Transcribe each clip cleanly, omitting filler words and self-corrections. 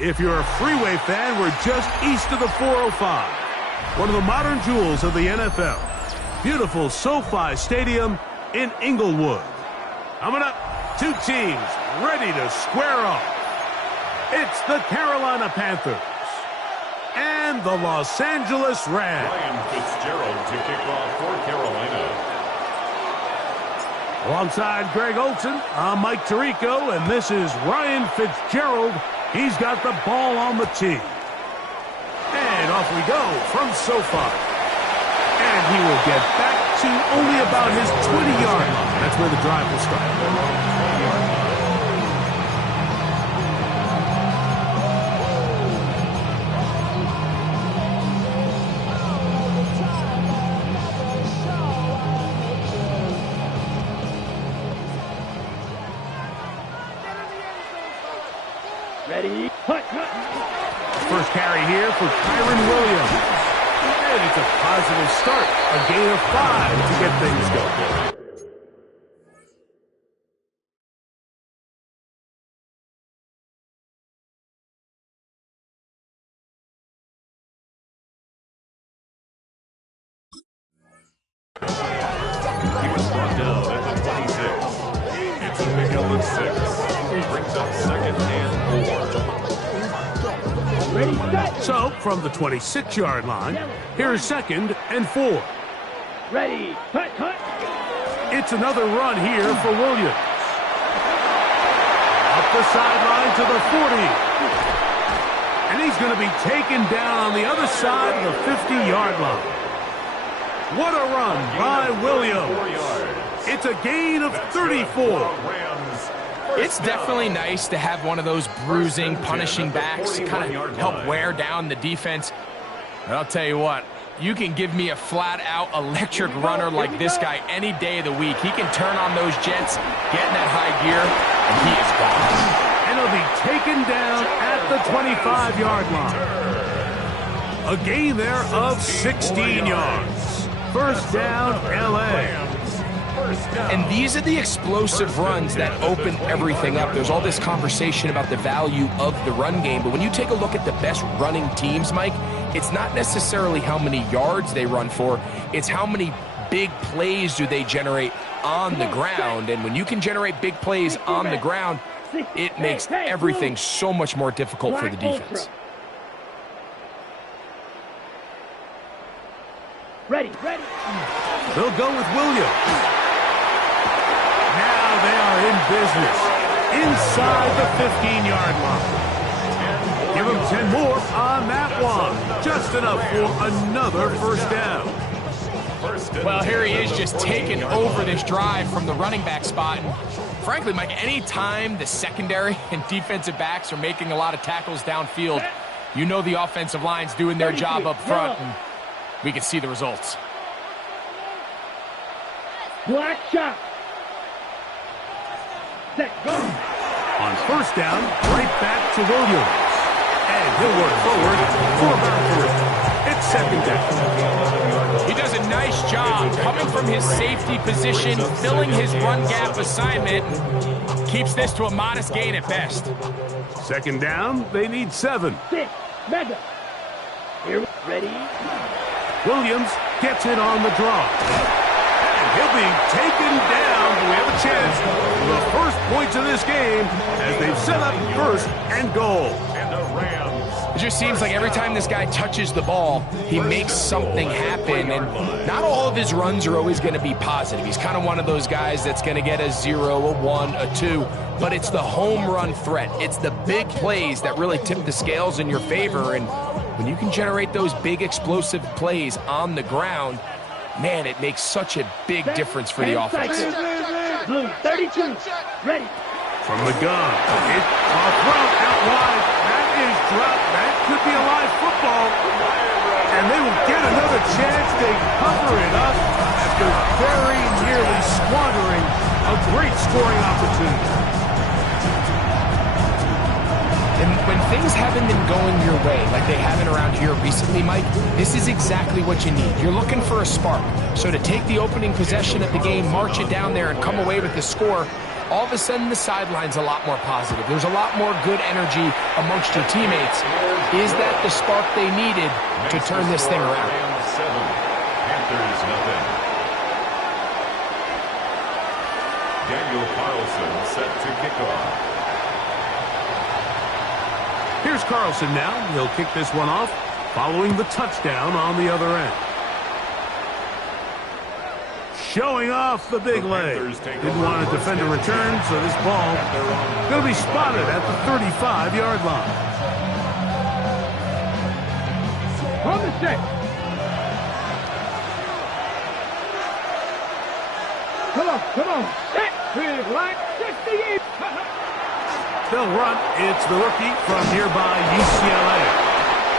If you're a Freeway fan, we're just east of the 405. One of the modern jewels of the NFL. Beautiful SoFi Stadium in Inglewood. Coming up, two teams ready to square off. It's the Carolina Panthers and the Los Angeles Rams. Ryan Fitzgerald to kick off for Carolina. Alongside Greg Olson, I'm Mike Tirico, and this is Ryan Fitzgerald. He's got the ball on the tee. And off we go from SoFi. And he will get back to only about his 20-yard line. That's where the drive will start. Ready, cut. First carry here for Kyren Williams. And it's a positive start. A gain of 5 to get things going. He was brought down at the 26. It's a pickup of 6. Brings up second and 4. Ready, set. So, from the 26-yard line, here's second and 4. Ready, cut. It's another run here for Williams. Up the sideline to the 40. And he's going to be taken down on the other side of the 50-yard line. What a run by Williams. It's a gain of 34. It's definitely nice to have one of those bruising, punishing backs to kind of help wear down the defense. But I'll tell you what, you can give me a flat-out electric runner like this guy any day of the week. He can turn on those jets, get in that high gear, and he is gone. And he'll be taken down at the 25-yard line. A gain there of 16 yards. First down, L.A. And these are the explosive runs that open everything up. There's all this conversation about the value of the run game, but when you take a look at the best running teams, Mike, it's not necessarily how many yards they run for, it's how many big plays do they generate on the ground. And when you can generate big plays on the ground, it makes everything so much more difficult for the defense. Ready. They'll go with Williams. Now they are in business inside the 15-yard line. Give them 10 more on that one. Just enough for another first down. Well, here he is just taking over this drive from the running back spot. And frankly, Mike, any time the secondary and defensive backs are making a lot of tackles downfield, you know the offensive line's doing their job up front, and we can see the results. Black shot. Set, go. On first down, right back to Williams. And he'll work forward for about 3. It's second down. He does a nice job coming from his safety position, filling his run gap assignment, keeps this to a modest gain at best. Second down, they need 7. 6, mega. Here, ready. Williams gets it on the draw. And he'll be taken down. We have a chance for the first points of this game as they've set up first and goal. And the Rams. It just seems like every time this guy touches the ball, he makes something happen. And not all of his runs are always going to be positive. He's kind of one of those guys that's going to get a 0, a 1, a 2. But it's the home run threat. It's the big plays that really tip the scales in your favor. And when you can generate those big explosive plays on the ground, man, it makes such a big difference for the offense. Blue, 32, ready. From the gun, it's off route out wide. That is dropped. That could be a live football. And they will get another chance. They cover it up after very nearly squandering a great scoring opportunity. And when things haven't been going your way, like they haven't around here recently, Mike, this is exactly what you need. You're looking for a spark. So to take the opening possession of the game, march it down there, and come away with the score, all of a sudden the sideline's a lot more positive. There's a lot more good energy amongst your teammates. Is that the spark they needed to turn this thing around? Rams 7, Panthers nothing. Daniel Carlson set to kick off. Here's Carlson now. He'll kick this one off following the touchdown on the other end. Showing off the big leg. Didn't want to defend a return, so this ball going to be spotted at the 35-yard line. On the set. Come on. Set. Big line. 68. They'll run. It's the rookie from nearby UCLA.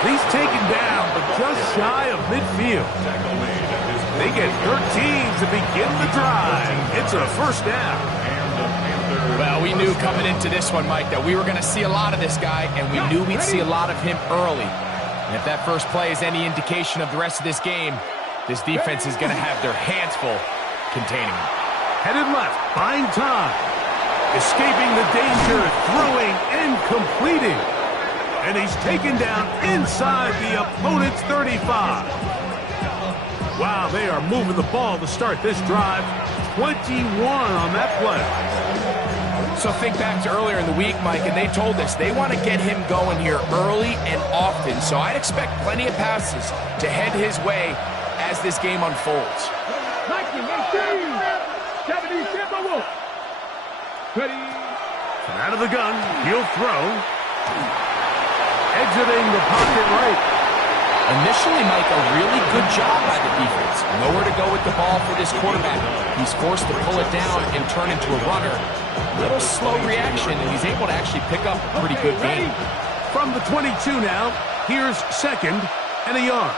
He's taken down, but just shy of midfield. Tackle made at his They get 13 to begin the drive. It's a first down. and the Panthers. Well, we knew coming into this one, Mike, that we were going to see a lot of this guy, and we knew we'd see a lot of him early. And if that first play is any indication of the rest of this game, this defense is going to have their hands full containing him. Headed left, buying time. Escaping the danger, throwing and completing. And he's taken down inside the opponent's 35. Wow, they are moving the ball to start this drive. 21 on that play. So think back to earlier in the week, Mike, and they told us they want to get him going here early and often. So I'd expect plenty of passes to head his way as this game unfolds. 19, 18. 70, Timberwolf. Ready. From out of the gun, he'll throw. Exiting the pocket right. Initially, Mike, a really good job by the defense. Nowhere to go with the ball for this quarterback. He's forced to pull it down and turn into a runner. Little slow reaction, and he's able to actually pick up a pretty good game. From the 22 now, here's second and a yard.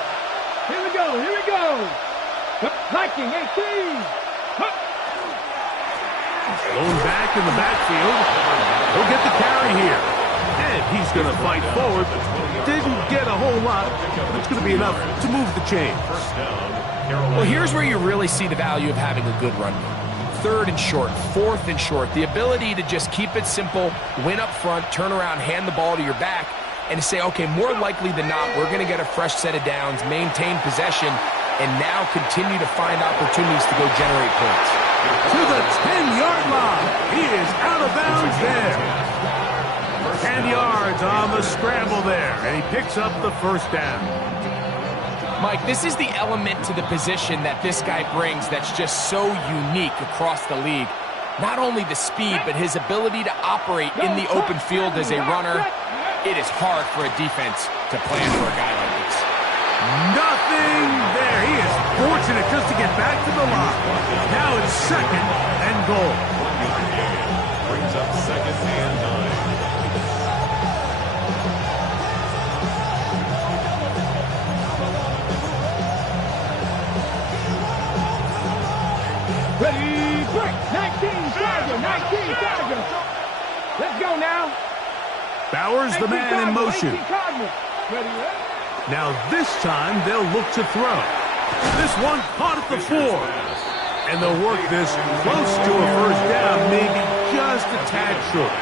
Here we go. Viking, 18. Going back in the backfield. He'll get the carry here. And he's going to fight forward. Didn't get a whole lot, but it's going to be enough to move the chains. First down, Carolina. Well, here's where you really see the value of having a good run game. Third and short, fourth and short. The ability to just keep it simple, win up front, turn around, hand the ball to your back, and to say, okay, more likely than not, we're going to get a fresh set of downs, maintain possession, and now continue to find opportunities to go generate points. To the 10-yard line. He is out of bounds there. 10 yards on the scramble there, and he picks up the first down. Mike, this is the element to the position that this guy brings that's just so unique across the league. Not only the speed, but his ability to operate in the open field as a runner. It is hard for a defense to plan for a guy like this. Nothing there. He is fortunate just to get back to the line. Now it's second and goal. Brings up second and 9. Ready, break. 19, Charger. Let's go now. Bowers the man in motion. Ready. Now this time they'll look to throw. This one caught at the 4. And they'll work this close to a first down, maybe just a tad short.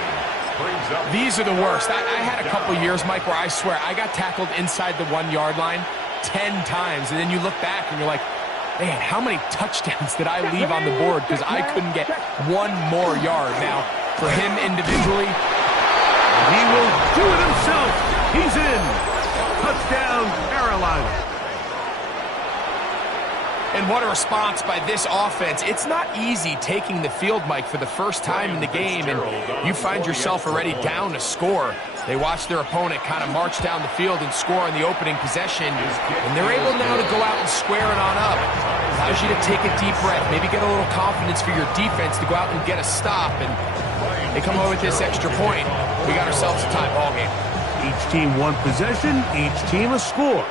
These are the worst. I had a couple years, Mike, where I swear I got tackled inside the 1-yard line 10 times. And then you look back and you're like, man, how many touchdowns did I leave on the board because I couldn't get one more yard? Now, for him individually, he will do it himself. He's in. Touchdown, Carolina. and what a response by this offense. It's not easy taking the field, Mike, for the first time in the game, and you find yourself already down to score. They watch their opponent kind of march down the field and score on the opening possession, and they're able now to go out and square it on up. Allows you to take a deep breath, maybe get a little confidence for your defense to go out and get a stop, and they come away with this extra point. We got ourselves a tie ball game. Each team one possession, each team a score.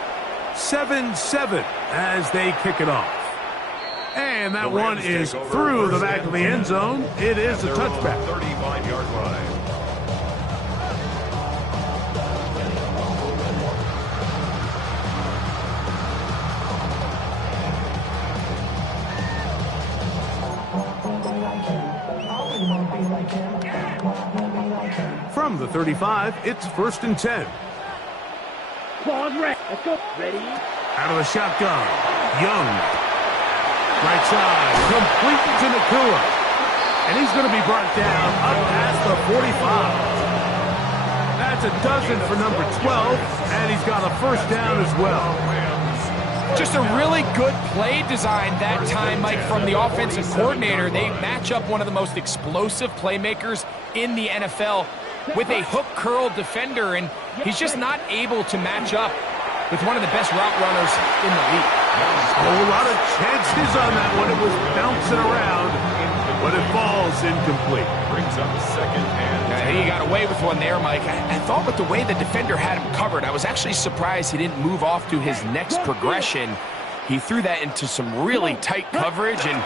7-7 as they kick it off. And that one is through the back of the end zone. It is a touchback. 35-yard line. From the 35, it's 1st and 10. Claws red. Let's go. Ready? Out of the shotgun. Young. Right side. Complete to Nacua. And he's going to be brought down up past the 45. That's a dozen for number 12, and he's got a 1st down as well. Just a really good play design that time, Mike, from the offensive coordinator. They match up one of the most explosive playmakers in the NFL with a hook curl defender, and he's just not able to match up with one of the best route runners in the league. A whole lot of chances on that one. It was bouncing around, but it falls incomplete. Brings up 2nd and 10. He got away with one there, Mike. I thought with the way the defender had him covered, I was actually surprised he didn't move off to his next progression. He threw that into some really tight coverage, and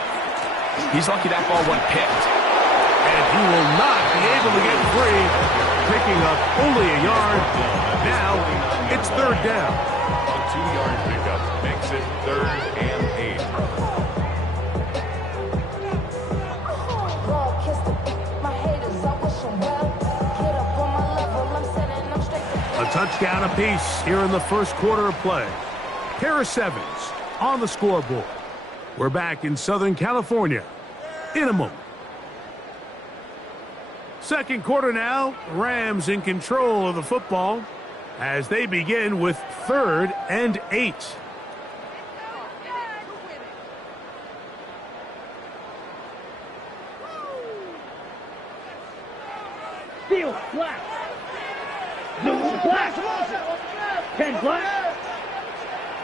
he's lucky that ball wasn't picked. And he will not be able to get free, picking up only a yard. Now it's 3rd down. A 2-yard pickup makes it 3rd and 8. A touchdown apiece here in the 1st quarter of play. Pair of 7s on the scoreboard. We're back in Southern California in a moment. 2nd quarter now. Rams in control of the football as they begin with 3rd and 8. Field black. Blue black. 10 black.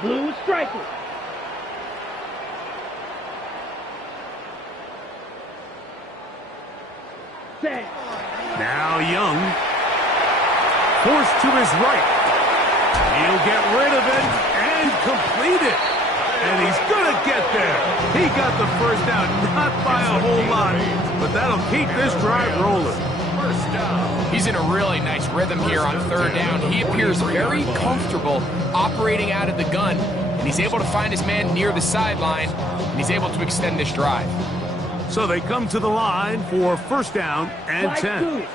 Blue striker. Set. Now Young. Forced to his right. He'll get rid of it and complete it. And he's going to get there. He got the 1st down, not by a whole lot, but that'll keep this drive rolling. He's in a really nice rhythm here on 3rd down. He appears very comfortable operating out of the gun, and he's able to find his man near the sideline, and he's able to extend this drive. So they come to the line for 1st down and 10.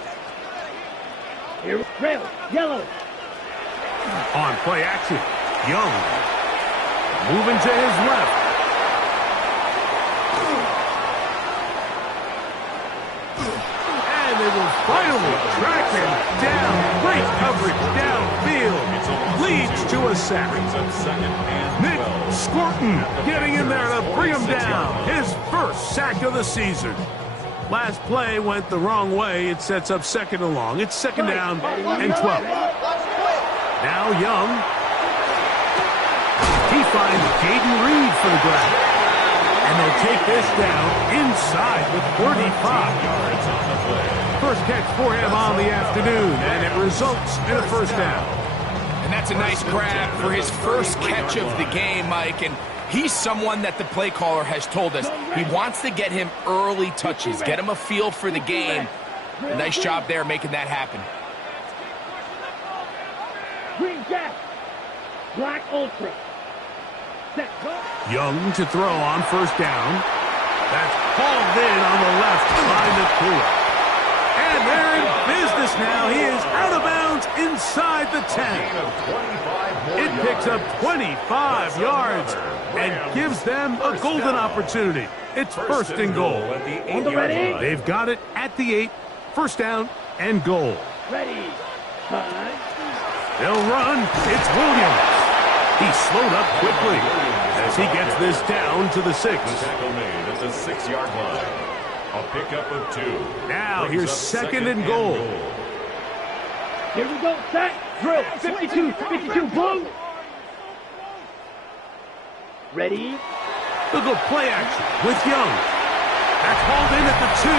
Here, red, yellow. On play action, Young. Moving to his left. And they will finally track him down. Great coverage downfield. Leads to a sack. Brings up 2nd and Nick 12. Scorton getting in there to bring him down. His 1st sack of the season. Last play went the wrong way. It sets up 2nd and long. It's 2nd down and 12. Now Young. He finds Jaden Reed for the grab. And they'll take this down inside with 35. 1st catch for him on the afternoon, and it results in a 1st down. And that's a nice grab for his 1st catch of the game, Mike. And he's someone that the play caller has told us he wants to get him early touches, get him a feel for the game. A nice job there making that happen. Green jack. Black ultra. Set. Young to throw on 1st down. That's hauled in on the left by Nacua. And they're in business now. He is out of bounds inside the 10. It picks up 25 yards and gives them a golden opportunity. It's 1st and goal. On the ready. They've got it at the 8. 1st down and goal. Ready. Time. They'll run. It's Williams. He slowed up quickly as he gets this down to the 6. Tackle made at the 6-yard line. A pickup of 2. Now here's 2nd and goal. Here we go. Set. Drill. 52. 52. Blue. Ready. They'll go play action with Young. That's hauled in at the 2.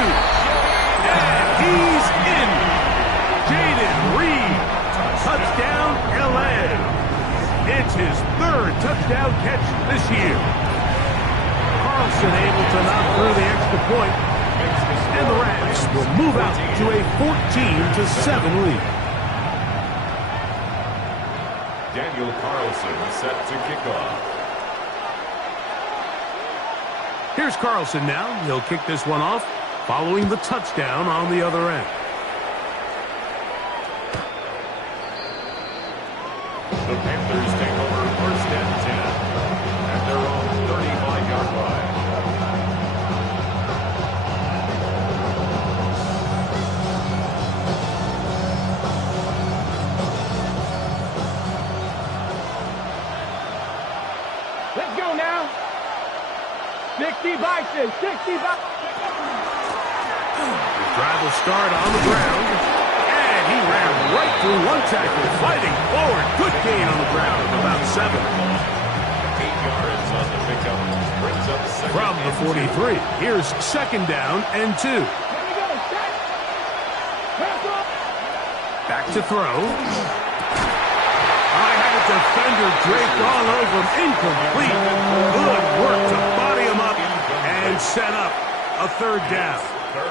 And he's in. Jaden Reed. Touchdown, LA. It's his 3rd touchdown catch this year. Carlson able to knock through the extra point. And the Rams will move out to a 14-7 lead. Daniel Carlson set to kick off. Here's Carlson now. He'll kick this one off following the touchdown on the other end. The Panthers take over first and 10 at their own 35-yard line. Let's go now. 60 Bison, 60 Bison. The drive will start on the ground. And he ran right through one tackle, fighting forward. Good gain on the ground, about 7. 8 yards on the pickup. Brings up second. From the 43, here's second down and 2. Here we go, set. Pass off. Back to throw. I had a defender draped all over him. Incomplete. Good work to body him up and set up a third down. Third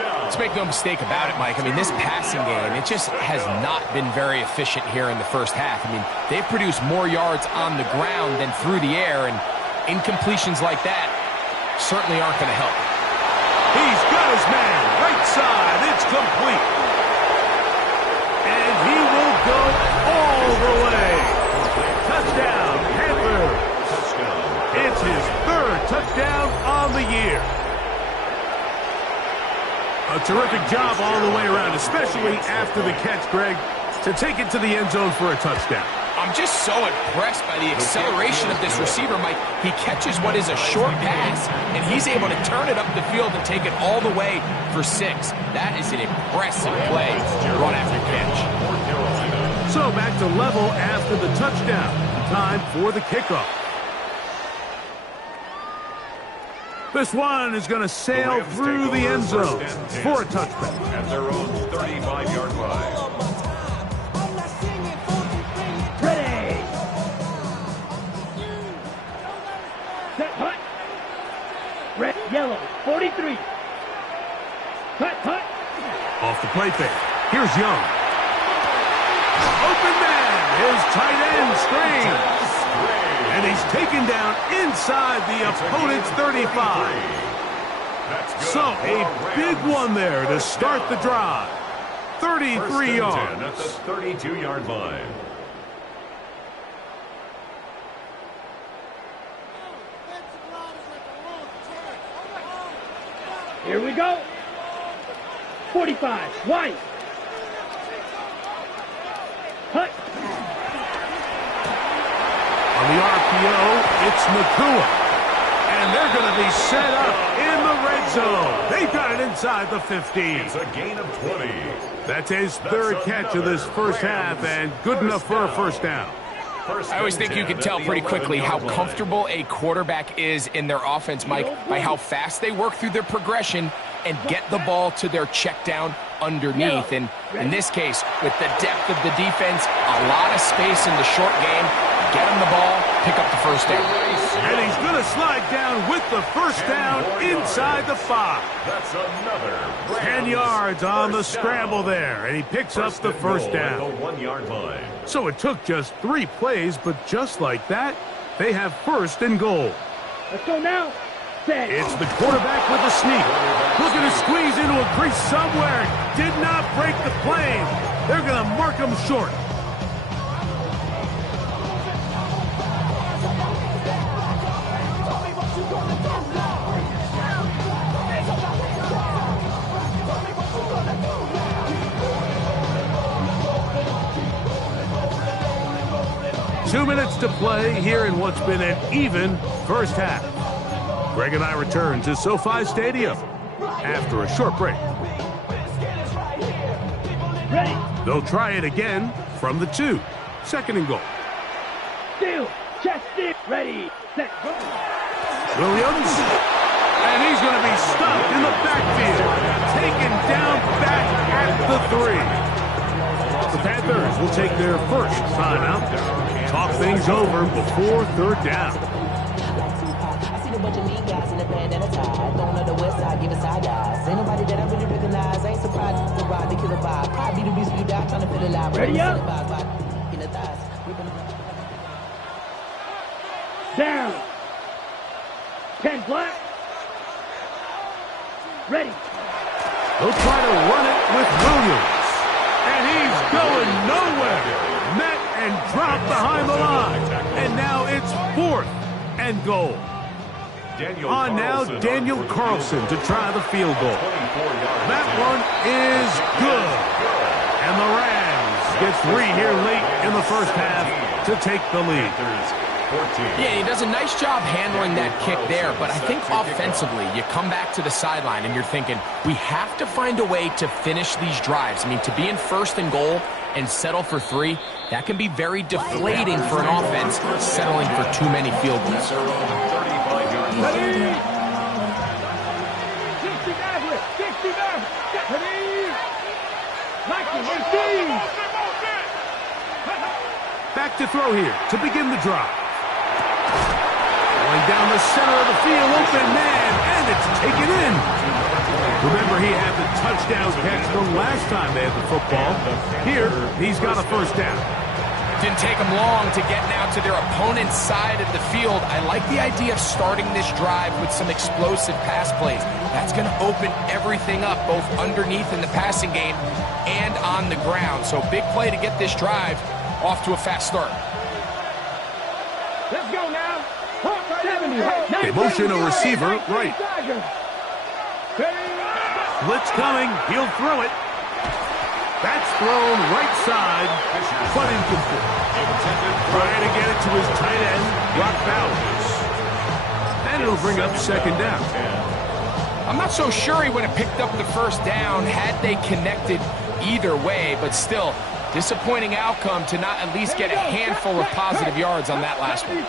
down. Let's make no mistake about it, Mike. I mean, this passing game, it just has not been very efficient here in the first half. I mean, they've produced more yards on the ground than through the air, and incompletions like that certainly aren't going to help. He's got his man. Right side. It's complete. And he will go all the way. Touchdown, Panthers. Touchdown. It's his third touchdown on the year. A terrific job all the way around, especially after the catch, Greg, to take it to the end zone for a touchdown. I'm just so impressed by the acceleration of this receiver, Mike. He catches what is a short pass, and he's able to turn it up the field and take it all the way for 6. That is an impressive play run after catch. So back to level after the touchdown. Time for the kickoff. This one is going to sail through the end zone for a touchback. At their own 35-yard line. Ready. Set, hut. Red, yellow, 43. Hut, hut. Off the play fake. Here's Young. Open man. His tight end screens. And he's taken down inside the opponent's 35. So a big one there to start the drive. 33 yards. At the 32-yard line. Here we go. 45, White. Hut. On the RPO, it's Nakua. And they're going to be set up in the red zone. They've got it inside the 15. It's a gain of 20. That's his third catch of this first half, and good enough for a first down. I always think you can tell pretty quickly how comfortable a quarterback is in their offense, Mike, by how fast they work through their progression and get the ball to their check down underneath. And in this case, with the depth of the defense, a lot of space in the short game, get him the ball, pick up the first down. And he's going to slide down with the first down inside the 5. That's another 10 yards on the scramble there, and he picks up the first down. At the 1-yard line. So it took just 3 plays, but just like that, they have first and goal. Let's go now. Set. It's the quarterback with the sneak. Looking to squeeze into a crease somewhere. Did not break the plane. They're going to mark him short. Two minutes to play here in what's been an even first half. Greg and I return to SoFi Stadium after a short break. Ready. They'll try it again from the 2. Second and goal. Still. Chest still. Ready. Set. Go. Williams. And he's going to be stopped in the backfield. Taken down back at the 3. The Panthers will take their first timeout. Talk things over before third down. Bunch of mean guys in the band and a tie. Going on the west side, giving side eyes. Ain't nobody that I really recognize. Ain't surprised to ride the killer vibe. I be the reason you die, trying to feel alive. Ready up. In the thighs. Down. 10 black. Ready. They'll try to run it with Williams. And he's going nowhere. Met and dropped behind the line. And now it's 4th and goal. On now, Daniel Carlson to try the field goal. That one is good. And the Rams get 3 here late in the first half to take the lead. Yeah, he does a nice job handling that kick there, but I think offensively, you come back to the sideline and you're thinking, we have to find a way to finish these drives. I mean, to be in 1st and goal and settle for 3, that can be very deflating for an offense settling for too many field goals. 60 Maverick, 60 Maverick, ready. Back to throw here to begin the drive. Going down the center of the field, open man, and it's taken in. Remember, he had the touchdown catch the last time they had the football. Here, he's got a first down. Didn't take them long to get now to their opponent's side of the field. I like the idea of starting this drive with some explosive pass plays. That's going to open everything up, both underneath in the passing game and on the ground. So big play to get this drive off to a fast start. Let's go now. They motion a receiver right. Blitz coming. He'll throw it. That's thrown right side, but incomplete. Trying to get it to his tight end, Brock Bowers. And it'll bring up 2nd down. I'm not so sure he would have picked up the first down had they connected either way, but still, disappointing outcome to not at least get a handful of positive yards on that last one.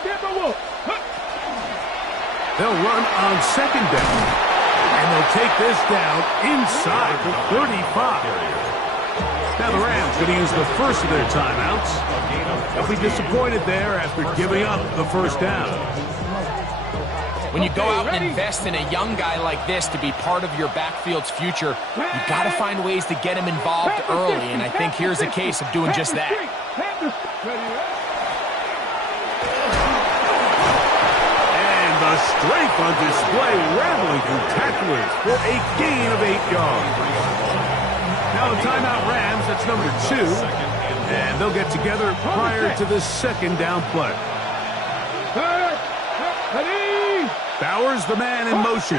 They'll run on 2nd down, and they'll take this down inside the 35. Now the Rams going to use the first of their timeouts. They'll be disappointed there after giving up the first down. When you go out and invest in a young guy like this to be part of your backfield's future, you've got to find ways to get him involved early, and I think here's a case of doing just that. And the strength on display, rattling through tacklers for a gain of 8 yards. Now the timeout Rams, that's number 2, and they'll get together prior to the 2nd down play. Bowers, the man in motion.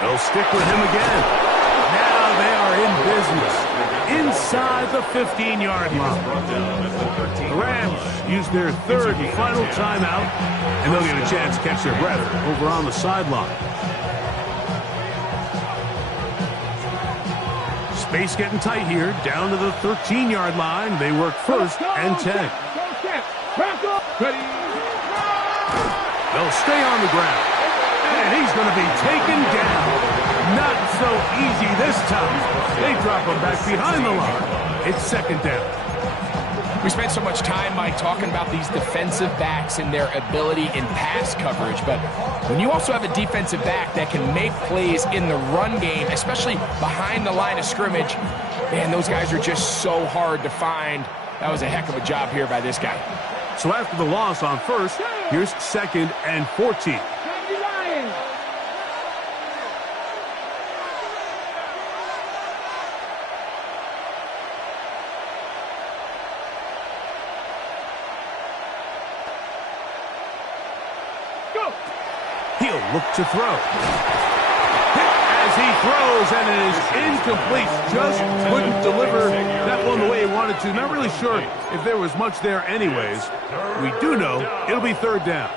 They'll stick with him again. Now they are in business inside the 15-yard line. The Rams use their 3rd and final timeout, and they'll get a chance to catch their breath over on the sideline. Space getting tight here, down to the 13-yard line. They work 1st and 10. They'll stay on the ground. And he's going to be taken down. Not so easy this time. They drop him back behind the line. It's 2nd down. We spent so much time, Mike, talking about these defensive backs and their ability in pass coverage, but when you also have a defensive back that can make plays in the run game, especially behind the line of scrimmage, man, those guys are just so hard to find. That was a heck of a job here by this guy. So after the loss on 1st, here's 2nd and 14. He'll look to throw. Hit as he throws, and it is incomplete. Just couldn't deliver that one the way he wanted to. Not really sure if there was much there anyways. We do know it'll be 3rd down.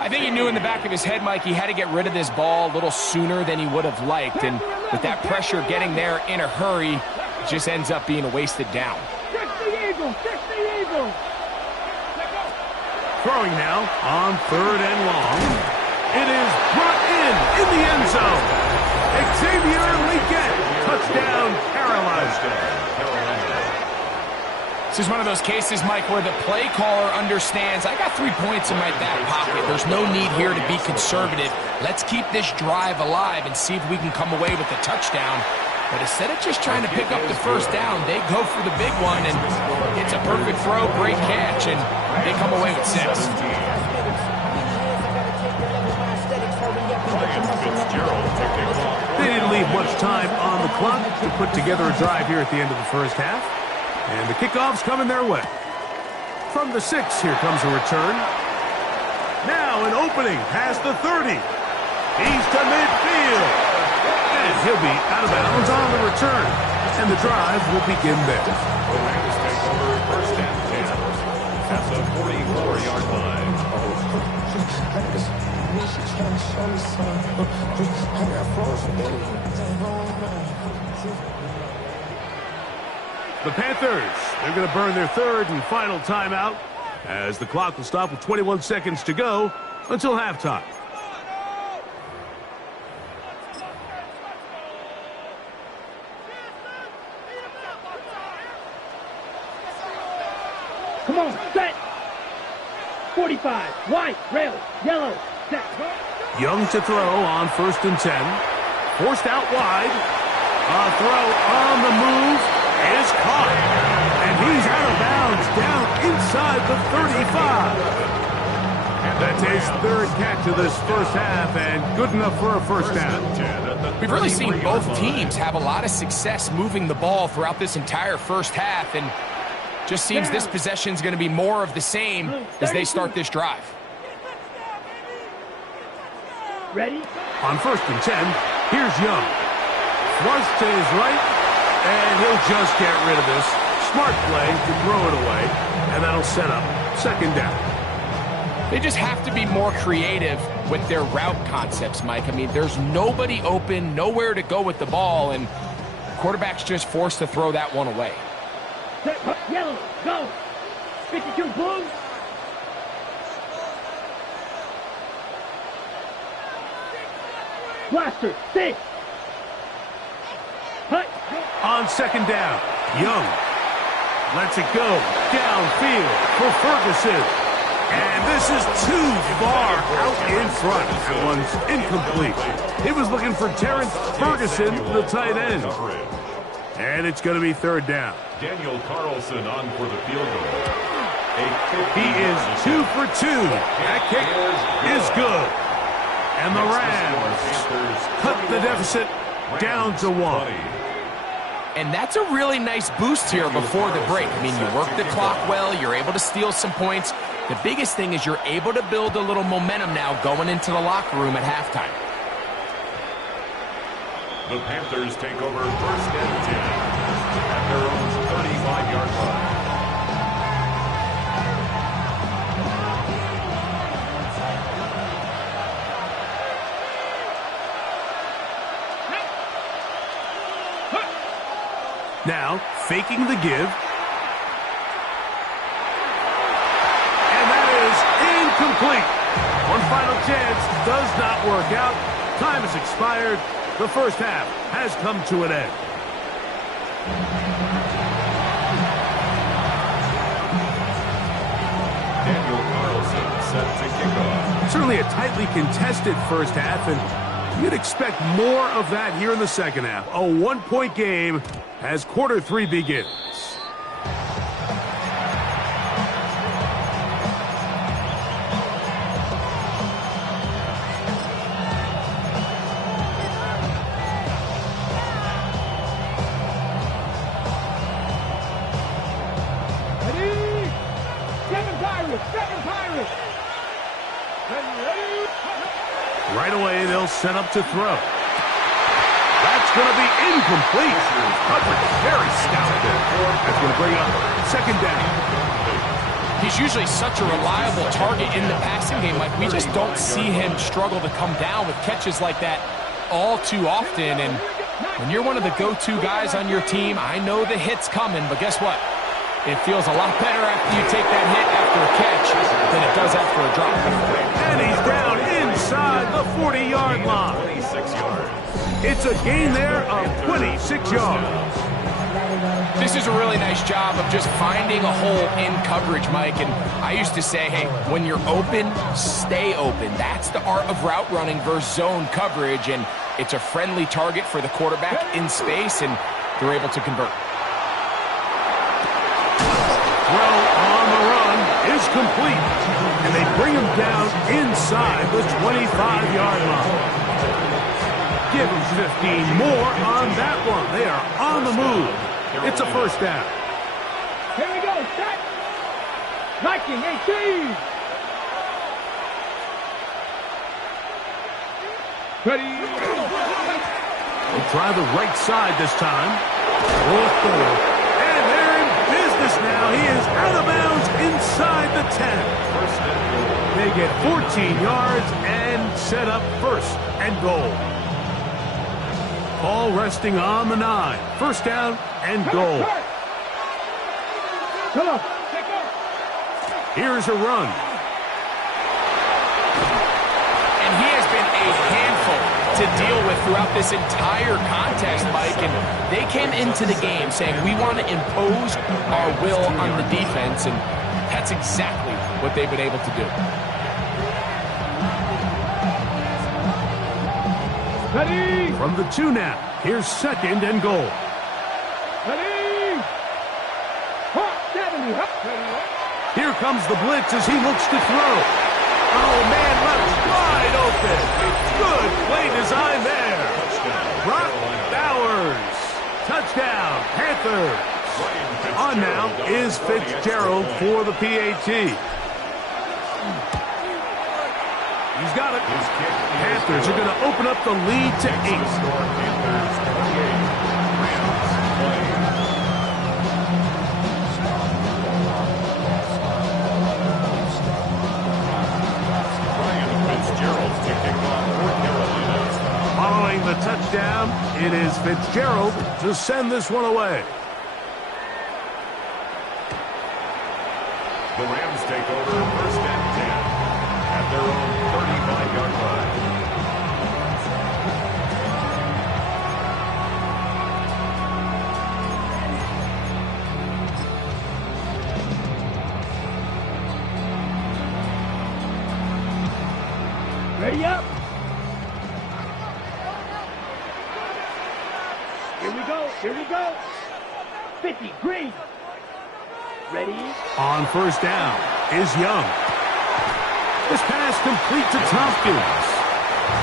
I think he knew in the back of his head, Mike, he had to get rid of this ball a little sooner than he would have liked. And with that pressure getting there in a hurry, it just ends up being a wasted down. Throwing now on 3rd and long. It is brought in the end zone. Xavier Legette, touchdown, Carolina. This is one of those cases, Mike, where the play caller understands, I got 3 points in my back pocket. There's no need here to be conservative. Let's keep this drive alive and see if we can come away with a touchdown. But instead of just trying to pick up the first down, they go for the big one, and it's a perfect throw, great catch, and they come away with 6. to put together a drive here at the end of the first half. And the kickoff's coming their way. From the 6, here comes a return. Now an opening past the 30. He's to midfield. And he'll be out of bounds on the return. And the drive will begin there. The Rams take over first and 10 at the 44-yard line. The Panthers, they're going to burn their third and final timeout as the clock will stop with 21 seconds to go until halftime. Come on, set. 45, white, red, yellow, set. Young to throw on first and 10. Forced out wide. A throw on the move is caught. And he's out of bounds down inside the 35. That's his third catch of this first half and good enough for a first down. We've really seen both teams have a lot of success moving the ball throughout this entire first half, and just seems this possession is going to be more of the same as they start this drive. Ready? On first and 10, here's Young. Flush to his right, and he'll just get rid of this. Smart play to throw it away, and that'll set up second down. They just have to be more creative with their route concepts, Mike. I mean, there's nobody open, nowhere to go with the ball, and quarterback's just forced to throw that one away. Yellow, go. 52 blue. Blaster, 6. Hut. On second down, Young lets it go downfield for Ferguson. And this is too far out in front. That one's incomplete. He was looking for Terrence Ferguson, the tight end. And it's going to be third down. Daniel Carlson on for the field goal. He is 2 for 2. That kick is good. And the Rams cut the deficit down to 1. And that's a really nice boost here before the break. I mean, you work the clock well, you're able to steal some points. The biggest thing is you're able to build a little momentum now going into the locker room at halftime. The Panthers take over first and 10 at their own 35-yard line. Now, faking the give. And that is incomplete. One final chance does not work out. Time has expired. The first half has come to an end. Daniel Carlson set to kick off. Certainly a tightly contested first half, and you'd expect more of that here in the second half. A one-point game as quarter 3 begins. Ready? Seven Pirates. Ready? Right away, they'll set up to throw. That's going to be incomplete. Coverage very stout there. That's going to bring up second down. He's usually such a reliable target in the passing game. Like, we just don't see him struggle to come down with catches like that all too often. And when you're one of the go-to guys on your team, I know the hit's coming, but guess what? It feels a lot better after you take that hit after a catch than it does after a drop. And he's down inside the 40-yard line. 26 yards. It's a gain there of 26 yards. This is a really nice job of just finding a hole in coverage, Mike. And I used to say, hey, when you're open, stay open. That's the art of route running versus zone coverage. And it's a friendly target for the quarterback in space, and they're able to convert. Throw on the run is complete. And they bring him down inside the 25-yard line. Give them 15 more on that one. They are on the move. It's a first down. Here we go. Set. Viking 18. Ready. They try the right side this time. And they're in business now. He is out of bounds inside the 10. They get 14 yards and set up first and goal. Ball resting on the 9. First down and goal. Come on. Here's a run. And he has been a handful to deal with throughout this entire contest, Mike. And they came into the game saying, we want to impose our will on the defense. And that's exactly what they've been able to do. Ready. From the 2 now. Here's second and goal. Ready. Hot 70. Ready. Here comes the blitz as he looks to throw. Oh, man, left wide open. Good play design there. Brock Bowers. Touchdown, Panthers. On now is Fitzgerald for the PAT. He's got it. Panthers are going to open up the lead to 8. Following the touchdown, it is Fitzgerald to send this one away. The Rams take over first and 10 at their own 35-yard line. Ready up. Here we go. Here we go. 50. Green. Ready. On first down is Young. This pass complete to Tompkins.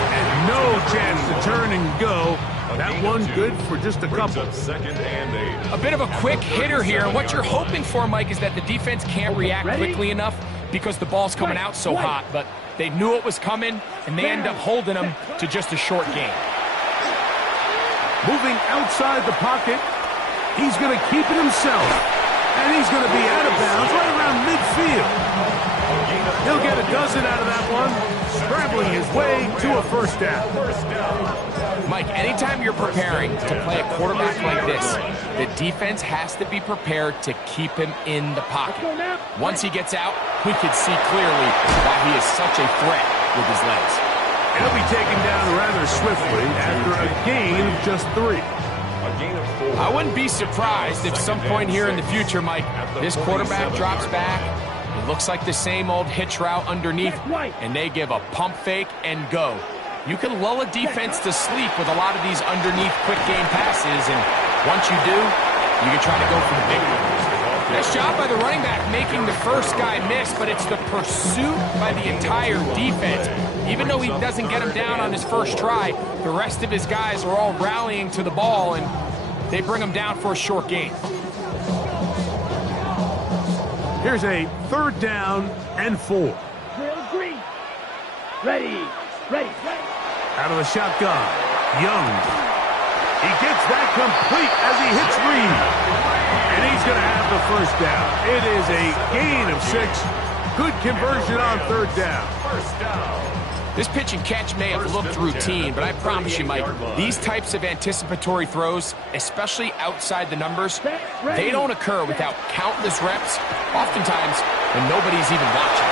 And no chance to turn and go. That one good for just a couple. Second and 8. A bit of a quick hitter here. And what you're hoping for, Mike, is that the defense can't react quickly enough because the ball's coming out so hot. But they knew it was coming, and they end up holding them to just a short game. Moving outside the pocket. He's going to keep it himself. And he's going to be out of bounds right around midfield. He'll get a dozen out of that one, scrambling his way to a first down. Mike, anytime you're preparing to play a quarterback like this, the defense has to be prepared to keep him in the pocket. Once he gets out, we can see clearly why he is such a threat with his legs. He'll be taken down rather swiftly after a gain of just 3. I wouldn't be surprised if some point here in the future, Mike, this quarterback drops back. It looks like the same old hitch route underneath, and they give a pump fake and go. You can lull a defense to sleep with a lot of these underneath quick game passes, and once you do, you can try to go for the big one. Nice job by the running back making the first guy miss, but it's the pursuit by the entire defense. Even though he doesn't get him down on his first try, the rest of his guys are all rallying to the ball, and they bring him down for a short gain. Here's a third down and 4. Drill green. Ready. Ready. Out of the shotgun, Young. He gets that complete as he hits Reed. And he's going to have the first down. It is a gain of 6. Good conversion on third down. First down. This pitch and catch may have looked routine, but I promise you, Mike, these types of anticipatory throws, especially outside the numbers, they don't occur without countless reps, oftentimes when nobody's even watching.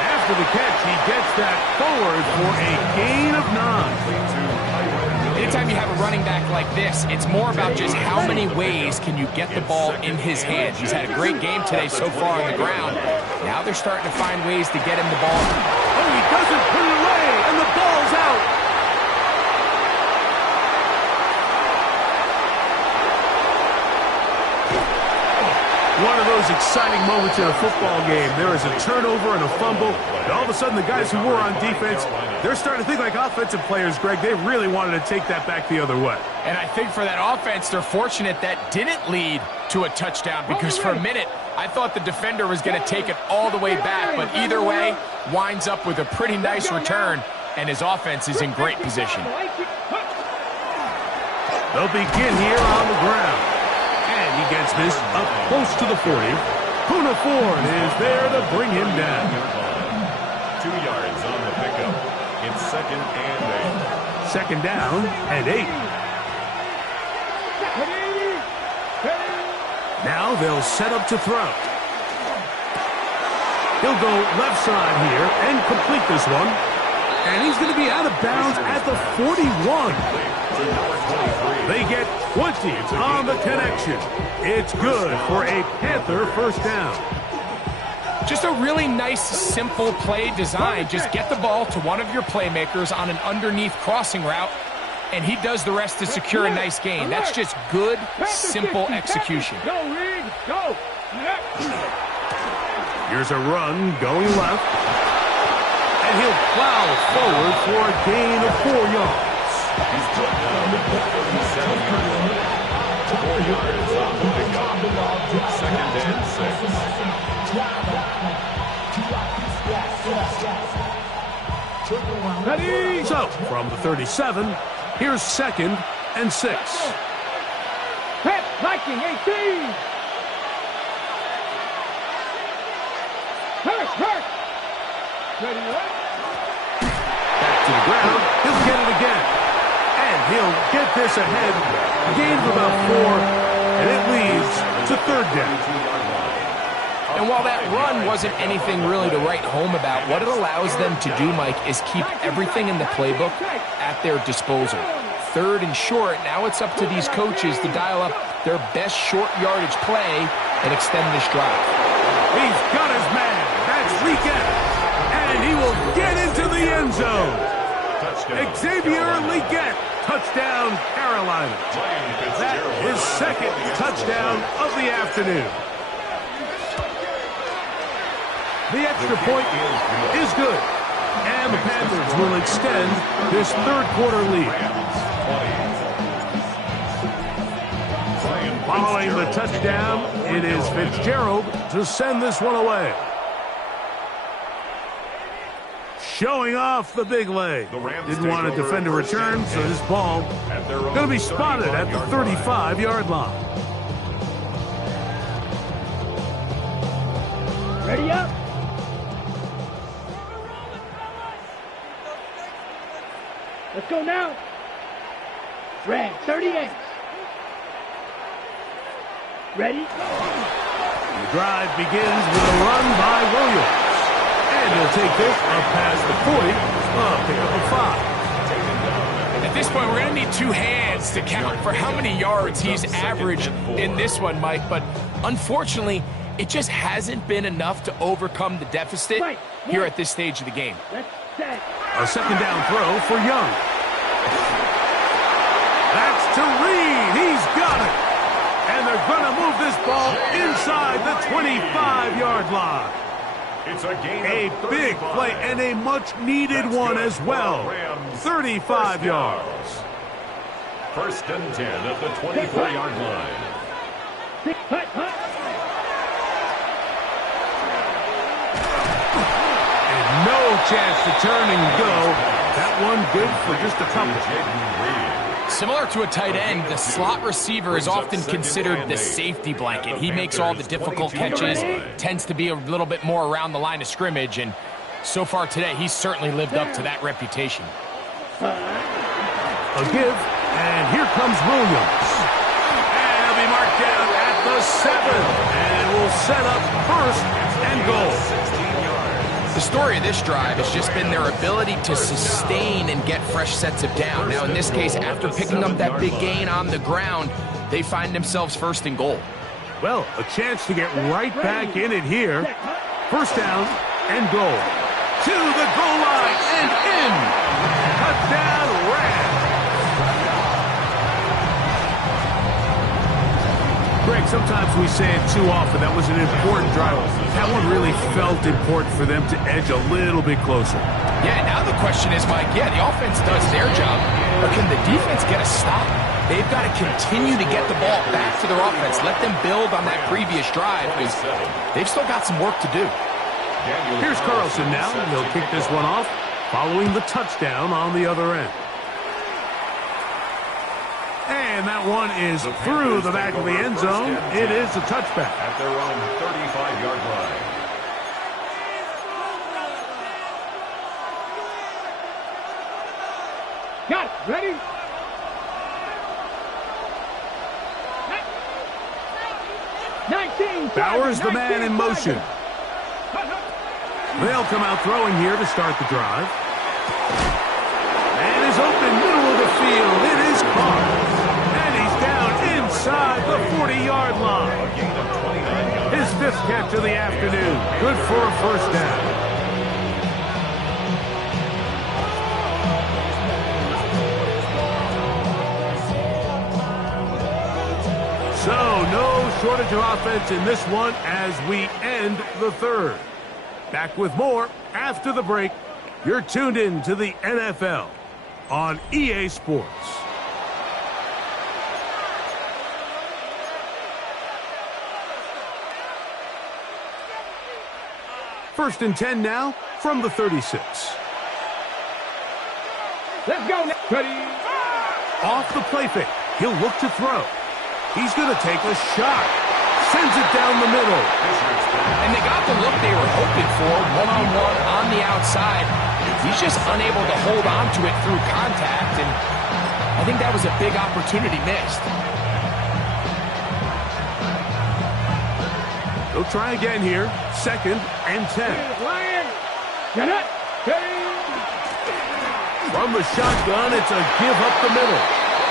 After the catch, he gets that forward for a gain of 9. Anytime you have a running back like this, it's more about just how many ways can you get the ball in his hands. He's had a great game today so far on the ground. Now they're starting to find ways to get him the ball. Oh, he doesn't put it away, and the ball's out. One of those exciting moments in a football game. There is a turnover and a fumble, and all of a sudden the guys who were on defense, they're starting to think like offensive players, Greg. They really wanted to take that back the other way. And I think for that offense, they're fortunate that didn't lead to a touchdown, because for a minute, I thought the defender was going to take it all the way back, but either way, winds up with a pretty nice return, and his offense is in great position. They'll begin here on the ground. And he gets this up close to the 40. Poona Ford is there to bring him down. 2 yards on the pickup. It's 2nd and 8. Second down and 8. Now they'll set up to throw. He'll go left side here and complete this one. And he's going to be out of bounds at the 41. They get 20 on the connection. It's good for a Panther first down. Just a really nice, simple play design. Just get the ball to one of your playmakers on an underneath crossing route, and he does the rest to secure a nice gain. That's just good, simple execution. Go, Reed, go. Here's a run going left. And he'll plow forward for a gain of 4 yards. He's put down at the 37-yard line. 4 yards on the pickup. 2nd and 6. Ready? So, from the 37, here's 2nd and 6. Pep, Viking, 18. Hurt. Ready, right? Back to the ground. He'll get it again. And he'll get this ahead. Gain of about 4. And it leads to 3rd down. And while that run wasn't anything really to write home about, what it allows them to do, Mike, is keep everything in the playbook at their disposal. 3rd and short, now it's up to these coaches to dial up their best short yardage play and extend this drive. He's got his man. That's Legette. And he will get into the end zone. Xavier Legette. Touchdown, Carolina. That is 2nd touchdown of the afternoon. The extra point is good. And the Panthers will extend this 3rd quarter lead. Following the touchdown, it is Fitzgerald to send this one away. Showing off the big leg. Didn't want to defend a return, so this ball going to be spotted at the 35-yard line. Ready up. Let's go now. Red, 38. Ready? The drive begins with a run by Williams. And he'll take this up past the 40, pick up a 5. At this point, we're going to need 2 hands to count for how many yards he's averaged in this one, Mike. But unfortunately, it just hasn't been enough to overcome the deficit here at this stage of the game. Let's set. A 2nd down throw for Young. That's to Reed. He's got it. And they're going to move this ball inside the 25-yard line. It's a gain A big play and a much-needed one as well. 35 yards. 1st and 10 at the 24-yard line. Hut. And no chance to turn and go. That one good for just a couple. Similar to a tight end, the slot receiver is often considered the safety blanket. He makes all the difficult catches, tends to be a little bit more around the line of scrimmage, and so far today, he's certainly lived up to that reputation. A give, and here comes Williams. And he'll be marked down at the 7, and will set up 1st and goal. The story of this drive has just been their ability to sustain and get fresh sets of down. Now, in this case, after picking up that big gain on the ground, they find themselves 1st and goal. Well, a chance to get right back in it here. 1st down and goal. To the goal line and in. Touchdown, Rams. Greg, sometimes we say it too often. That was an important drive. That one really felt important for them to edge a little bit closer. Yeah, now the question is, Mike, the offense does their job, but can the defense get a stop? They've got to continue to get the ball back to their offense. Let them build on that previous drive because they've still got some work to do. Here's Carlson now. He'll kick this one off following the touchdown on the other end. And that one is through the back of the end zone. It is a touchback. At their own 35-yard line. Got it. Ready? Bowers the man in motion. They'll come out throwing here to start the drive. And is open middle of the field. It is caught. And he's down inside the 40-yard line. His 5th catch of the afternoon. Good for a first down. So, no shortage of offense in this one as we end the third. Back with more after the break. You're tuned in to the NFL on EA Sports. First and 10 now from the 36. Let's go. Ready? Off the play fake. He'll look to throw. He's going to take a shot. Sends it down the middle. And they got the look they were hoping for, one-on-one on the outside. He's just unable to hold on to it through contact, and I think that was a big opportunity missed. They'll try again here. 2nd and 10. Lion. Get it. From the shotgun, it's a give up the middle.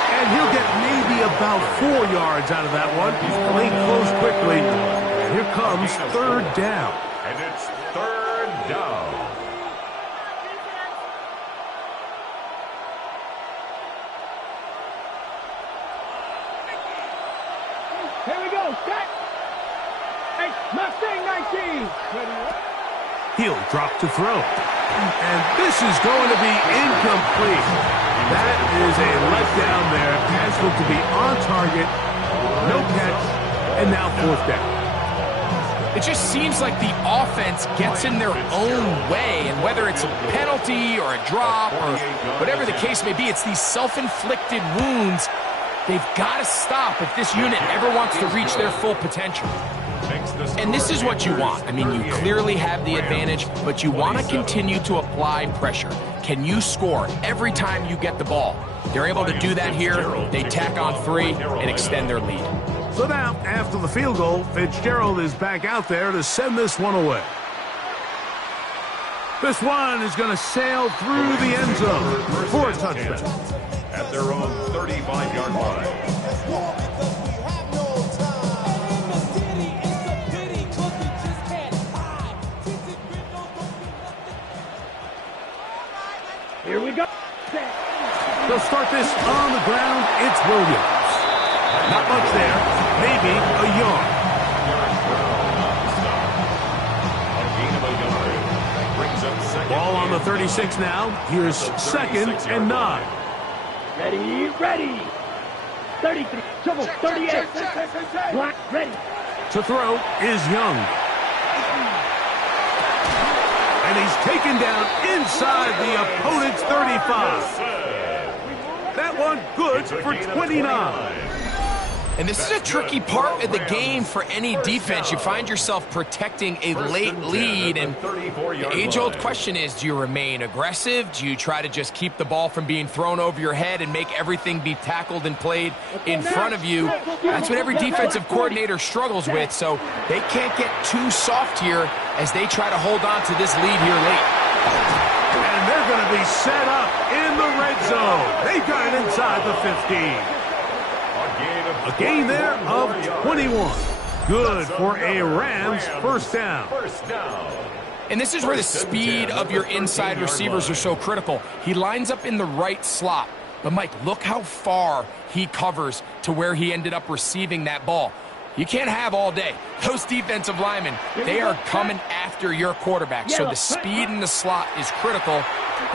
And he'll get maybe about 4 yards out of that one. He's playing close quickly. And here comes 3rd down. And it's 3rd down. Here we go. Set. Hey, Mustang 19. He'll drop to throw. And this is going to be incomplete. That is a letdown there. Pass looked to be on target. No catch. And now 4th down. It just seems like the offense gets in their own way, and whether it's a penalty or a drop or whatever the case may be, it's these self-inflicted wounds. They've got to stop if this unit ever wants to reach their full potential. And this is what you want. I mean, you clearly have the advantage, but you want to continue to apply pressure. Can you score every time you get the ball? They're able to do that here. They tack on 3 and extend their lead. So now, after the field goal, Fitzgerald is back out there to send this one away. This one is going to sail through the end zone for a touchdown. At their own 35-yard line. Here we go. They'll start this on the ground. It's Williams. Not much there. Maybe a yard. Ball on the 36 now. Here's 2nd and 9. Ready. 33. Trouble. 38. Block. Ready. To throw is Young. And he's taken down inside the opponent's 35. That one good for 29. And this is a tricky part of the game for any defense. You find yourself protecting a late lead, and the age-old question is, do you remain aggressive? Do you try to just keep the ball from being thrown over your head and make everything be tackled and played in front of you? That's what every defensive coordinator struggles with, so they can't get too soft here as they try to hold on to this lead here late. And they're going to be set up in the red zone. They've got it inside the 15. A gain there of 21. Good for a Rams first down. And this is where the speed of your inside receivers are so critical. He lines up in the right slot. But, Mike, look how far he covers to where he ended up receiving that ball. You can't have all day. Those defensive linemen, they are coming after your quarterback. So the speed in the slot is critical.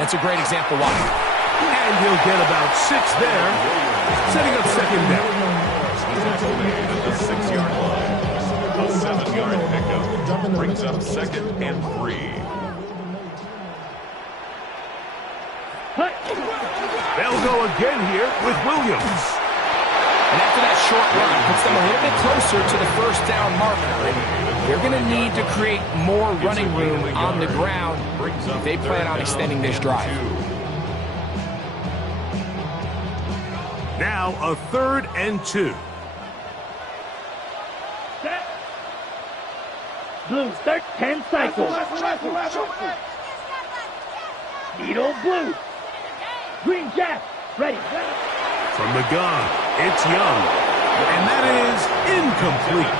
That's a great example why. And he'll get about 6 there, setting up second down. At the 6-yard line. A 7-yard pickup brings up 2nd and 3. They'll go again here with Williams. And after that short run, puts them a little bit closer to the first down marker. And they're going to need to create more running room on the ground if they plan on extending this drive. Now a 3rd and 2. Set. Blue, start 10 cycles. Needle blue. Green Jack, ready. From the gun, it's Young. And that is incomplete.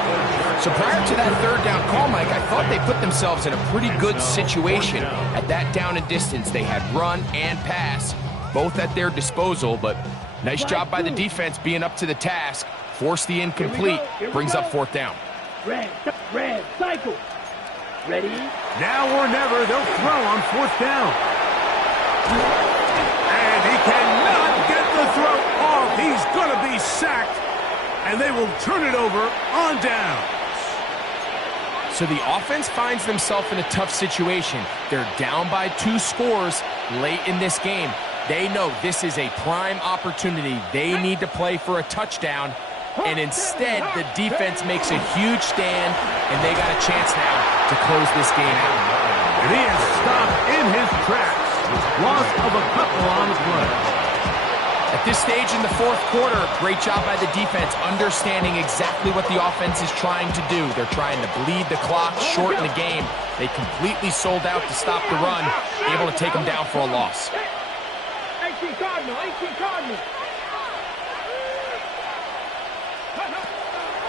So prior to that 3rd down call, Mike, I thought they put themselves in a pretty good situation at that down and distance. They had run and pass, both at their disposal, but nice job by the defense being up to the task. Force the incomplete, brings up 4th down. Red, cycle. Ready. Now or never, they'll throw on 4th down. And he cannot get the throw off. He's going to be sacked. And they will turn it over on down. So the offense finds themselves in a tough situation. They're down by 2 scores late in this game. They know this is a prime opportunity. They need to play for a touchdown. And instead, the defense makes a huge stand, and they got a chance now to close this game out. And he is stopped in his tracks. Loss of a couple on the play. At this stage in the 4th quarter, great job by the defense, understanding exactly what the offense is trying to do. They're trying to bleed the clock, shorten the game. They completely sold out to stop the run, able to take them down for a loss. 18 Cardinal.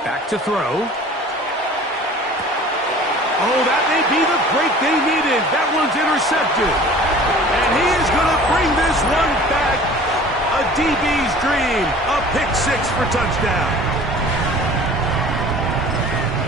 Back to throw. Oh, that may be the break they needed. That one's intercepted. And he is going to bring this one back. A DB's dream. A pick 6 for touchdown.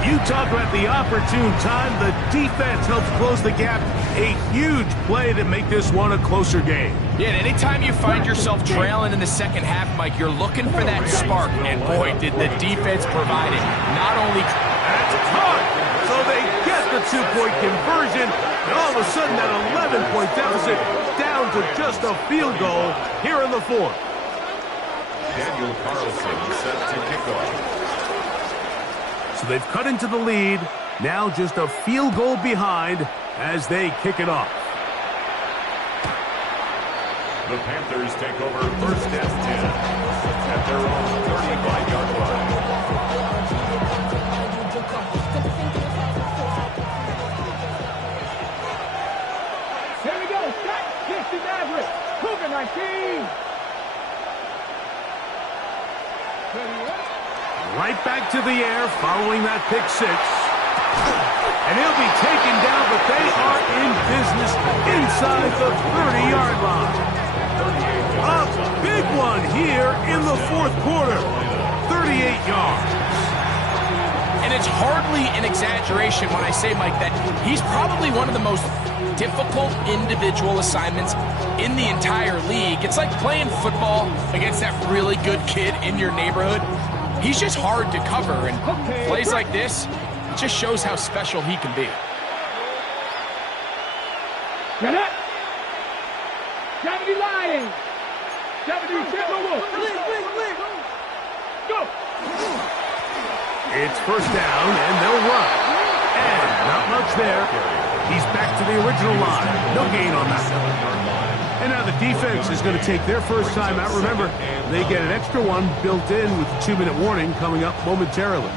You talk about the opportune time. The defense helps close the gap. A huge play to make this one a closer game. Yeah, and anytime you find yourself trailing in the second half, Mike, you're looking for that spark. And boy, did the defense provide it. Not only... That's caught. So they get the 2-point conversion. And all of a sudden, that 11-point deficit down to just a field goal here in the 4th. Daniel Carlson set to kick off. So they've cut into the lead. Now just a field goal behind as they kick it off. The Panthers take over 1st and 10 at their own 35-yard line. Here we go. Set. 60 average. Cougar 19. Right back to the air following that pick 6. And he'll be taken down, but they are in business inside the 30-yard line. A big one here in the 4th quarter. 38 yards. And it's hardly an exaggeration when I say, Mike, that he's probably one of the most difficult individual assignments in the entire league. It's like playing football against that really good kid in your neighborhood. He's just hard to cover, and plays like this, it just shows how special he can be. Get up. 70 Lions. 70 Go. It's 1st down, and they'll run. And not much there. He's back to the original line. No gain on that. And now the defense is going to take their first time out. Remember, they get an extra one built in with the 2-minute warning coming up momentarily.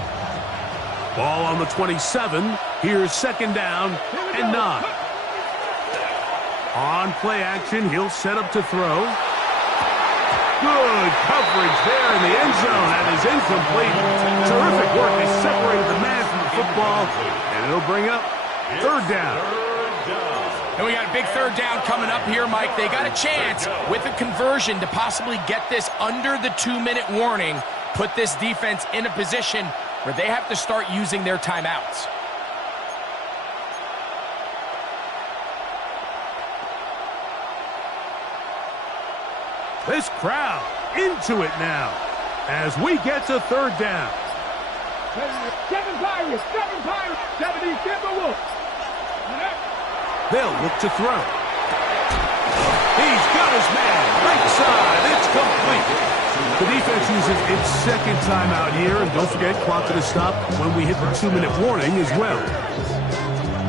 Ball on the 27. Here's 2nd down and 9. On play action, he'll set up to throw. Good coverage there in the end zone. That is incomplete. Terrific work. They separated the man from the football, and it'll bring up 3rd down. And we got a big 3rd down coming up here, Mike. They got a chance with a conversion to possibly get this under the 2-minute warning, put this defense in a position where they have to start using their timeouts. This crowd into it now as we get to third down. 7 Pirates, 70 Timberwolves. They'll look to throw. He's got his man. Right side. It's complete. The defense uses its second timeout here. And don't forget, clock to stop when we hit the 2-minute warning as well.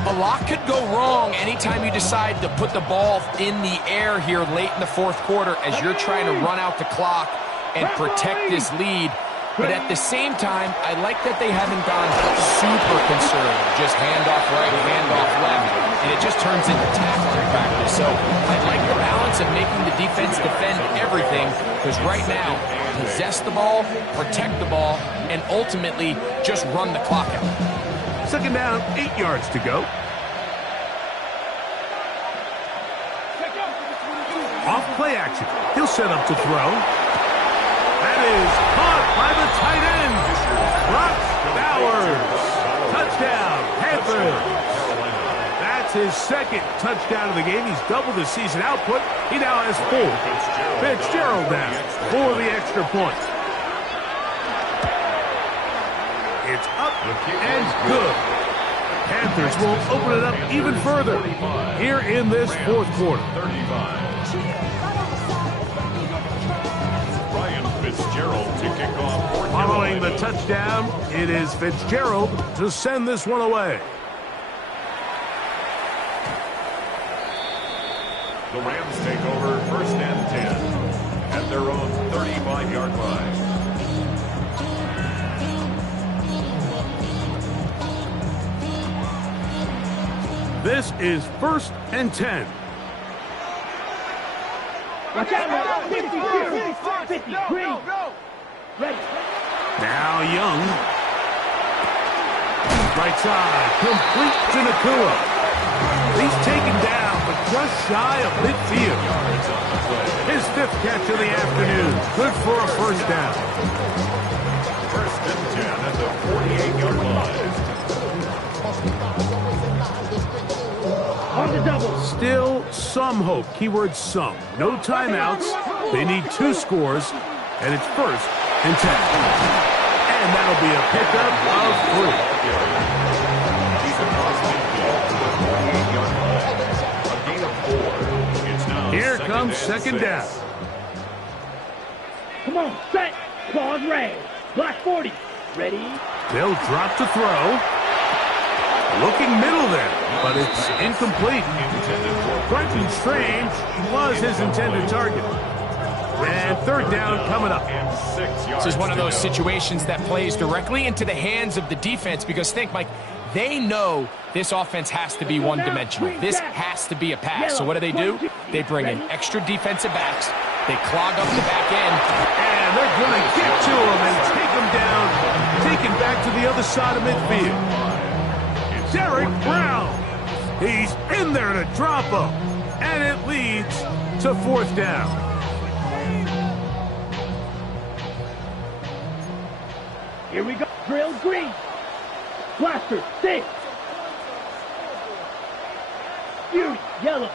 A lot could go wrong anytime you decide to put the ball in the air here late in the fourth quarter as you're trying to run out the clock and protect this lead. But at the same time, I like that they haven't gone super conservative. Just handoff right, handoff left, and it just turns into tackling practice. So I like the balance of making the defense defend everything, because right now, possess the ball, protect the ball, and ultimately just run the clock out. Second down, 8 yards to go. Off play action. He'll set up to throw. That is caught by the tight end. Brock Bowers. Touchdown, Panthers. That's his second touchdown of the game. He's doubled his season output. He now has 4. Fitzgerald now for the extra point. It's up and good. Panthers will open it up even further here in this fourth quarter. Fitzgerald to kick off. Following the touchdown, it is Fitzgerald to send this one away. The Rams take over first and 10 at their own 35-yard line. This is first and 10. Watch out, 50, green. Ready. Now Young. Right side, complete to Nakua. He's taken down, but just shy of midfield. His 5th catch of the afternoon. Good for a first down. First and 10 at the 48-yard line. On the double. Still some hope. Keyword some. No timeouts. They need 2 scores, and it's first and 10. And that'll be a pickup of 3. Here comes second down. Come on, set. Claws raised. Block 40. Ready. They'll drop to throw. Looking middle there, but it's incomplete. Brenton Strange was his intended target. And third down coming up. This is one of those situations that plays directly into the hands of the defense, because think, Mike, they know this offense has to be one-dimensional. This has to be a pass. So what do? They bring in extra defensive backs. They clog up the back end. And they're going to get to him and take him down. Take him back to the other side of midfield. Derek Brown. He's in there to drop him. And it leads to fourth down. Here we go. Drill green. Blaster 6. Fury yellow.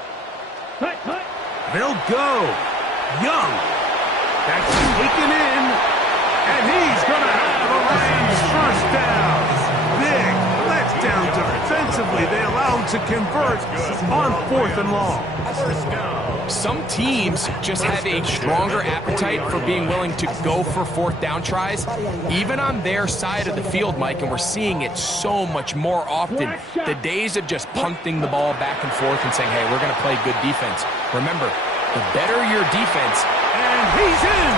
Cut. They'll go. Young. That's taken in. And he's going to have a Rams first down. Big letdown defensively. They allow him to convert on 4th and long. Some teams just have a stronger appetite for being willing to go for 4th down tries, even on their side of the field, Mike, and we're seeing it so much more often. The days of just punting the ball back and forth and saying, hey, we're going to play good defense. Remember, the better your defense. And he's in!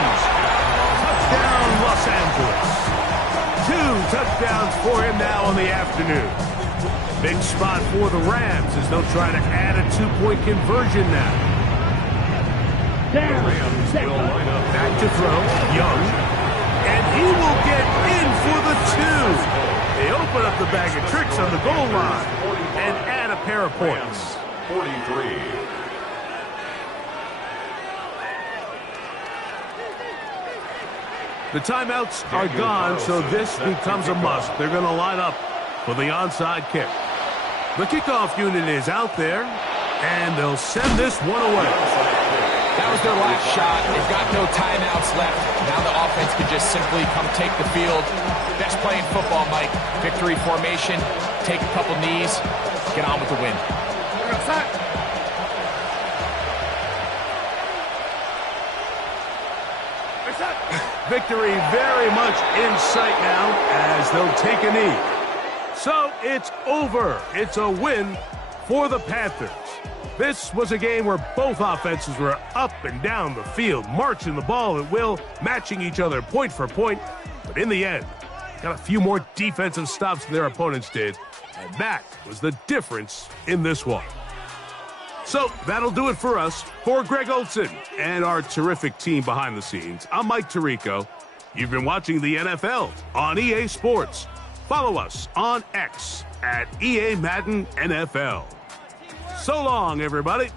Touchdown, Los Angeles. 2 touchdowns for him now in the afternoon. Big spot for the Rams as they'll try to add a 2-point conversion now. Down. Back to throw. Young. And he will get in for the 2. They open up the bag of tricks on the goal line and add a pair of points. 43. The timeouts are gone, so this becomes a must. They're going to line up for the onside kick. The kickoff unit is out there, and they'll send this one away. That was their last shot. They've got no timeouts left. Now the offense can just simply come take the field. Best play in football, Mike. Victory formation, take a couple knees, get on with the win. Victory very much in sight now as they'll take a knee. So it's over. It's a win for the Panthers. This was a game where both offenses were up and down the field, marching the ball at will, matching each other point for point. But in the end, got a few more defensive stops than their opponents did, and that was the difference in this one. So that'll do it for us. For Greg Olsen and our terrific team behind the scenes, I'm Mike Tirico. You've been watching the NFL on EA Sports. Follow us on X at EA Madden NFL. So long, everybody.